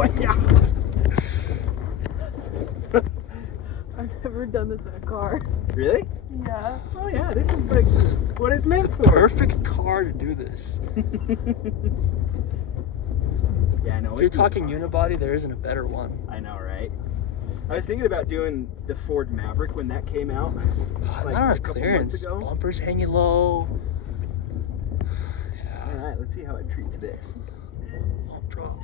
Oh, yeah. I've never done this in a car. Really? Yeah. Oh, yeah. This is like what it's meant for. Perfect car to do this. Yeah, no. If you're talking unibody, there isn't a better one. I know, right? I was thinking about doing the Ford Maverick when that came out. Oh, Like not a enough couple clearance. months ago. Bumpers hanging low. All right, let's see how it treats this. Oh, bro.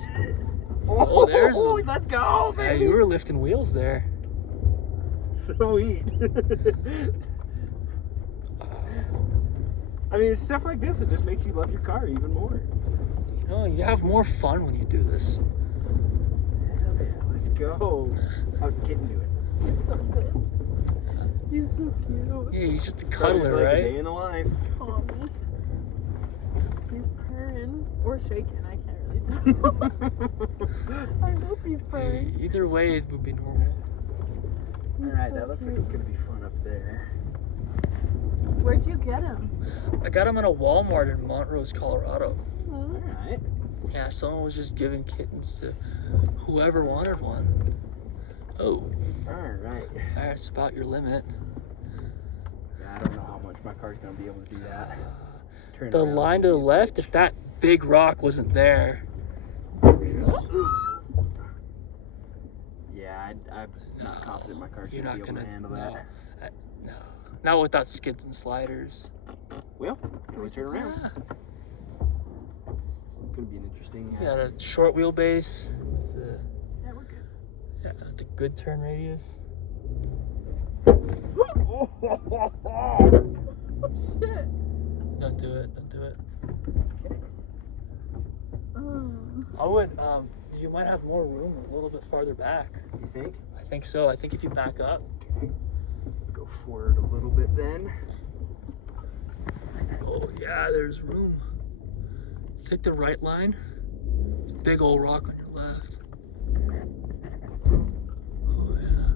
Oh, there's a- let's go, Yeah, baby. you were lifting wheels there. Sweet. I mean, it's stuff like this that just makes you love your car even more. You know, you have more fun when you do this. Hell yeah, let's go. How's Kitten doing? He's so good. He's so cute. Yeah, he's just a It's cuddler, like a right? day in the life. Tommy. He's purring or shaking. I can't really tell. I hope he's purring. Either way, it would be normal. He's All right, so that looks like cute. it's gonna be fun up there. Where'd you get him? I got him at a Walmart in Montrose, Colorado. All right. Yeah, someone was just giving kittens to whoever wanted one. Oh, All right. that's about your limit. Yeah, I don't know how much my car's gonna be able to do that. Turn The around line and to the do a left, pitch. if that big rock wasn't there, Yeah, I'm not confident my car's you're gonna not be able gonna to handle no, that. no, not without skids and sliders. Well, can we turn around? Ah, It's gonna be an interesting. you got a short wheelbase with the, Yeah, we're good. yeah, with the good turn radius. Oh shit. Don't do it. Don't do it. Oh. I would. You might have more room a little bit farther back. You think? I think so. I think if you back up. Let's go forward a little bit then. Oh yeah, there's room. Take the right line. It's a big old rock on your left. Oh yeah.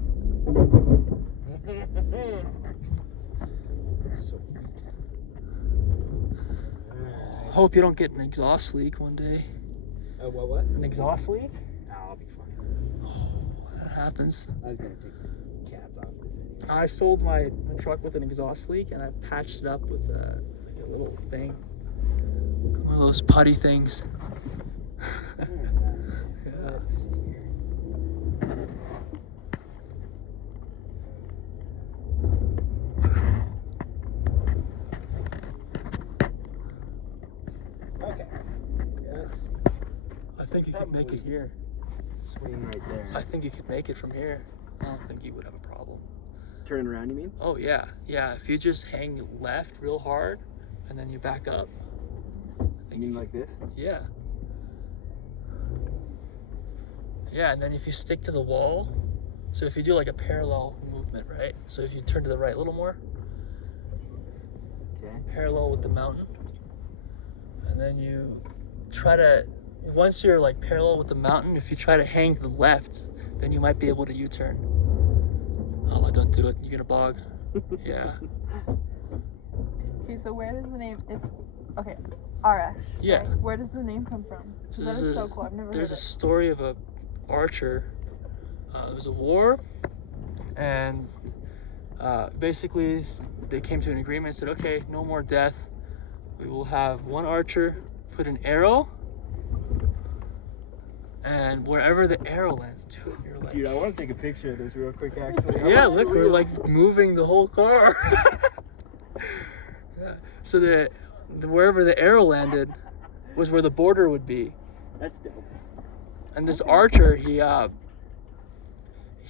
Sweet. Hope you don't get an exhaust leak one day. What? An exhaust leak? No, I'll be fine. Oh, that happens. I was gonna take the cats off this anyway. I sold my truck with an exhaust leak and I patched it up with like a little thing. One of those putty things. Yeah. Let's see here. Okay. Let's see. I think you can make it here. Swing right there. I think you could make it from here. I don't think you would have a problem. Turning around, you mean? Oh yeah, yeah. If you just hang left real hard and then you back up. I You think mean you like this? can, yeah. Yeah, and then if you stick to the wall, so if you do like a parallel movement, right? So if you turn to the right a little more, Okay. parallel with the mountain, and then you try to, once you're like parallel with the mountain, if you try to hang to the left, then you might be able to U-turn. Oh, don't do it. You get a bog. Yeah. Okay, so where does the name? It's okay. Arash. Yeah. Right? Where does the name come from? 'Cause So that there's is a- so cool. I've never There's heard a it. story of a archer. There was a war, and basically they came to an agreement and said, okay, no more death. We will have one archer put an arrow, and wherever the arrow lands, dude, you're like, Dude, I want to take a picture of this real quick, actually. yeah, look, we're like moving the whole car. Yeah. So the wherever the arrow landed was where the border would be. That's dope. And this archer, he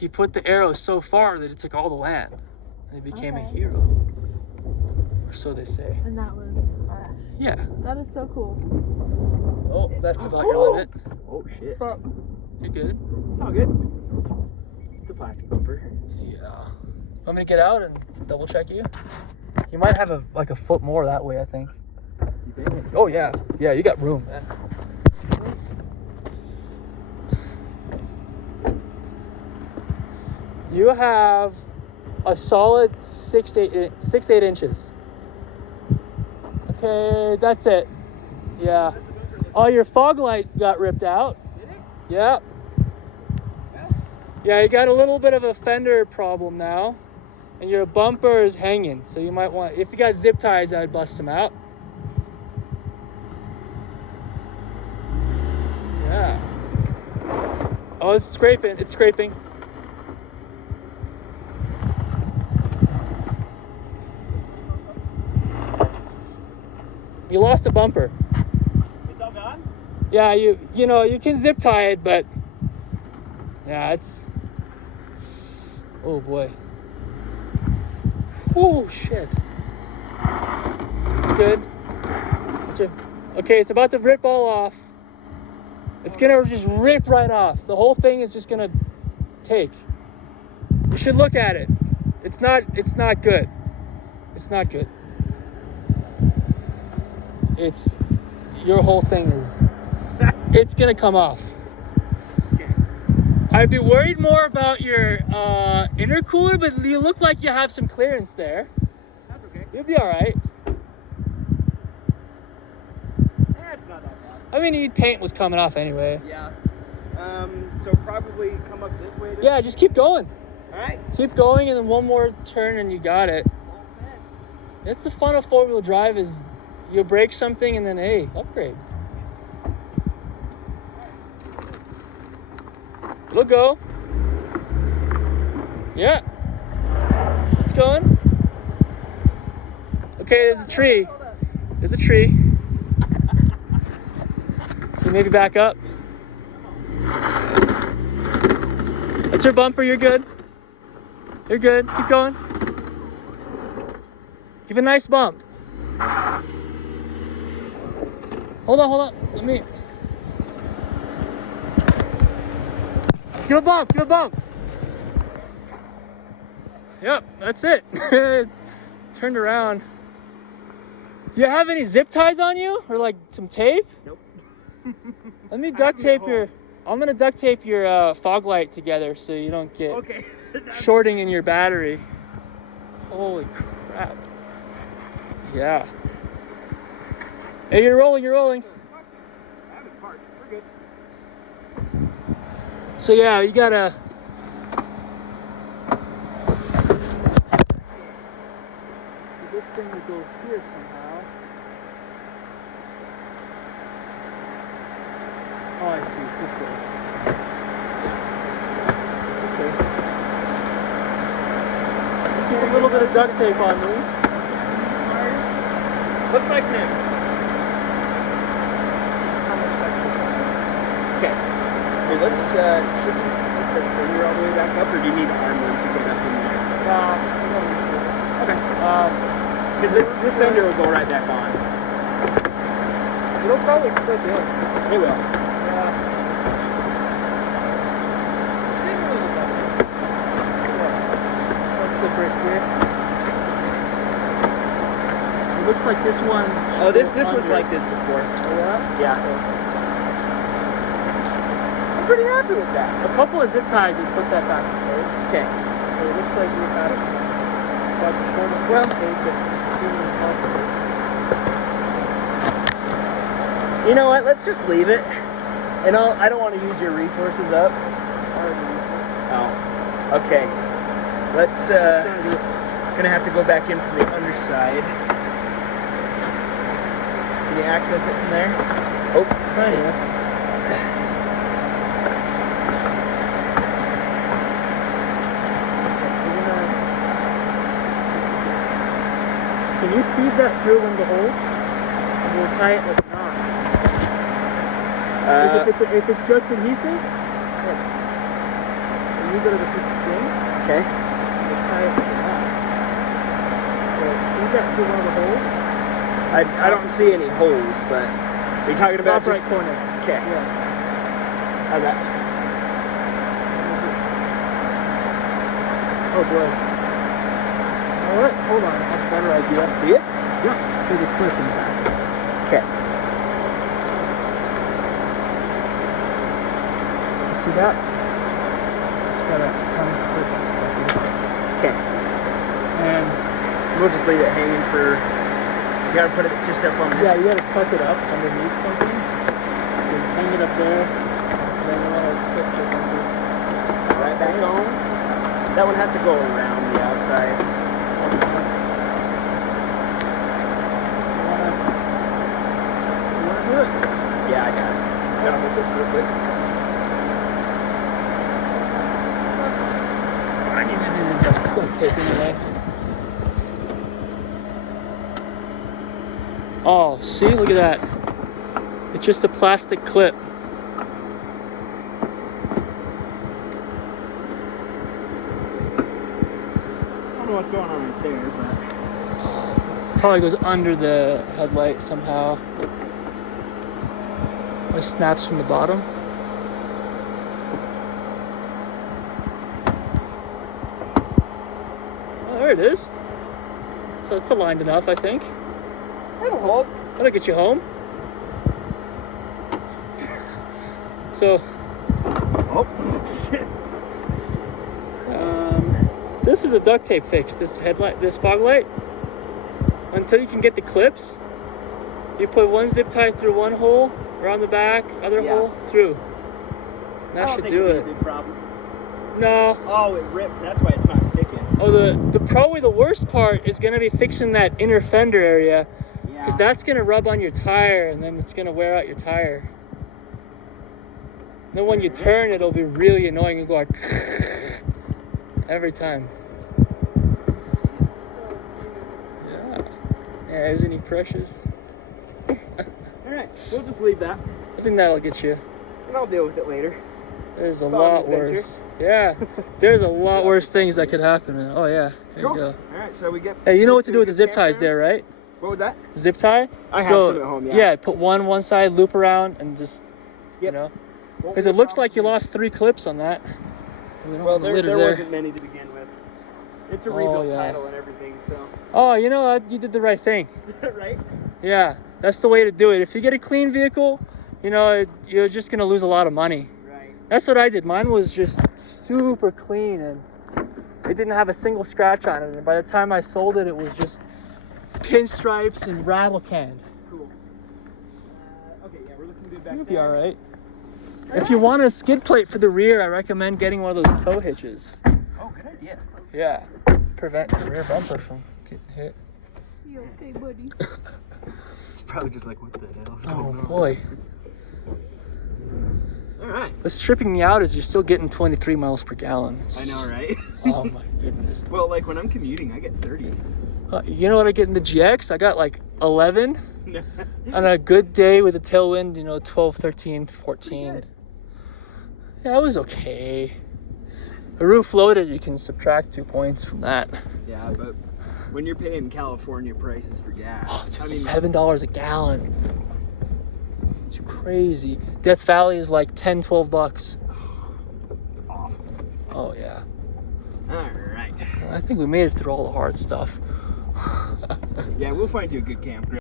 put the arrow so far that it took all the land, and he became a Okay. hero, or so they say. And that was Arash. Yeah. That is so cool. Oh, that's about your limit. Oh, shit. But You're good. It's all good. It's a plastic bumper. Yeah. Want me to get out and double check you? You might have a foot more that way, I think. You think? Oh yeah, yeah, you got room, man. You have a solid 6-8 inches. Okay, that's it. Yeah. Oh, your fog light got ripped out. Did it? Yeah. Yeah, you got a little bit of a fender problem now, and your bumper is hanging. So you might want, if you got zip ties, I'd bust them out. Yeah. Oh, it's scraping. It's scraping. You lost a bumper. It's all gone? Yeah, you know, you can zip tie it, but yeah, it's, oh boy. Oh shit. Good. Okay, it's about to rip all off. It's gonna just rip right off. The whole thing is just gonna take. You should look at it. It's not good. It's not good. It's, your whole thing is, it's gonna come off. I'd be worried more about your intercooler, but you look like you have some clearance there. That's okay. You'll be all right. It's not that bad. I mean, paint was coming off anyway. Yeah. So probably come up this way then? Yeah, just keep going. Alright. Keep going, and then one more turn, and you got it. All set. That's the fun of four-wheel drive, is you break something, and then, hey, upgrade. We'll go. Yeah. It's going. Okay, there's a tree. There's a tree. So maybe back up. That's your bumper. You're good. You're good. Keep going. Give a nice bump. Hold on. Let me. Give a bump. Give a bump. Yep, that's it. Turned around. Do you have any zip ties on you, or like some tape? Nope. Let me duct tape your. I'm gonna duct tape your fog light together so you don't get Okay. shorting in your battery. Holy crap! Yeah. Hey, you're rolling. I have it parked. We're good. So yeah, you gotta. This thing will go here somehow. Oh, I see. It's this way. Okay. Keep a little bit of duct tape on me. Looks like new. Okay. Hey, let's should we put the finger all the way back up, or do you need armor to get up in there? Okay. Because this fender will go right back on. It'll probably still do it. It will. It looks like this one. Oh, this was like this before. Oh, yeah? Yeah. I'm pretty happy with that. A couple of zip ties and put that back in place. Okay. So it looks like we had about the shortest tape that's humanly possible. You know what? Let's just leave it. And I don't want to use your resources up. Oh. Okay. Let's gonna have to go back in from the underside. Can you access it from there? Oh, Kind shit. of. Can you feed that through one of the holes? And we'll tie it with knots. If it's just adhesive, good. We'll use it as a piece of string. Okay. And we'll tie it with a knot. So feed that through one of the holes. I don't see any holes, but are you talking about Top just... right corner. Okay. Yeah. How's that? Oh boy. Alright, hold on. I have a better idea. See it? Yep. There's a clip in the back. Okay. You see that? Just gotta kind of clip this second. Okay. And We'll just leave it hanging for... You gotta put it just up on this. yeah, you gotta tuck it up underneath something. Just hang it up there. And then we'll have a clip just under. Right back cone. That one has to go around the outside. You wanna do it? Yeah, I got it. Gotta hold this real quick. I need to do the duct tape anyway. Oh, see, look at that. It's just a plastic clip. I don't know what's going on right there, but Probably goes under the headlight somehow. Or snaps from the bottom. Oh, there it is. So it's aligned enough, I think. that'll hold. That'll get you home. So, Oh, shit. this is a duct tape fix. This headlight, this fog light. Until you can get the clips, you put one zip tie through one hole, around the back, other Yeah. hole, through. That should do it. Big problem. No. Oh, it ripped. That's why it's not sticking. Oh, probably the worst part is gonna be fixing that inner fender area, Yeah. because that's gonna rub on your tire, and then it's gonna wear out your tire. And then when you turn, it'll be really annoying and go like every time. Yeah. Yeah, isn't he precious? All right, we'll just leave that, I think that'll get you. and I'll deal with it later. There's a It's all lot an adventure. worse. Yeah, there's a lot worse things that could happen. Oh yeah, there Cool. you go. All right, so we get. Hey, you know what to do with the zip ties there, right? What was that? Zip tie? I have some at home. Yeah. Yeah, put one side, loop around, and just, you Yep. know. Won't Because be it a looks like you problem. lost 3 clips on that. We don't Well, have the there litter there. wasn't many to begin with. It's a Oh, rebuilt yeah. title and everything, so. Oh, you know what? You did the right thing. Right? Yeah, that's the way to do it. If you get a clean vehicle, you know, you're just going to lose a lot of money. Right. That's what I did. Mine was just super clean, and it didn't have a single scratch on it. And by the time I sold it, it was just pinstripes and rattle canned. Cool. Okay, yeah, we're looking good back You'll there. be all right. If you want a skid plate for the rear, I recommend getting one of those tow hitches. Oh, good idea. Yeah, prevent the rear bumper from getting hit. You okay, buddy? It's probably just like, what the hell's Oh going on? boy. All right. What's tripping me out is you're still getting 23 miles per gallon. I It's- know, right? Oh my goodness. Well, like when I'm commuting, I get 30. You know what I get in the GX? I got like 11. On a good day with a tailwind, you know, 12, 13, 14. Yeah, it was okay. A roof loaded, you can subtract 2 points from that. Yeah, but when you're paying California prices for gas, Oh, dude, I mean, $7 a gallon. It's crazy. Death Valley is like 10, 12 bucks. awful. Oh yeah. All right. I think we made it through all the hard stuff. Yeah, we'll find you a good campground.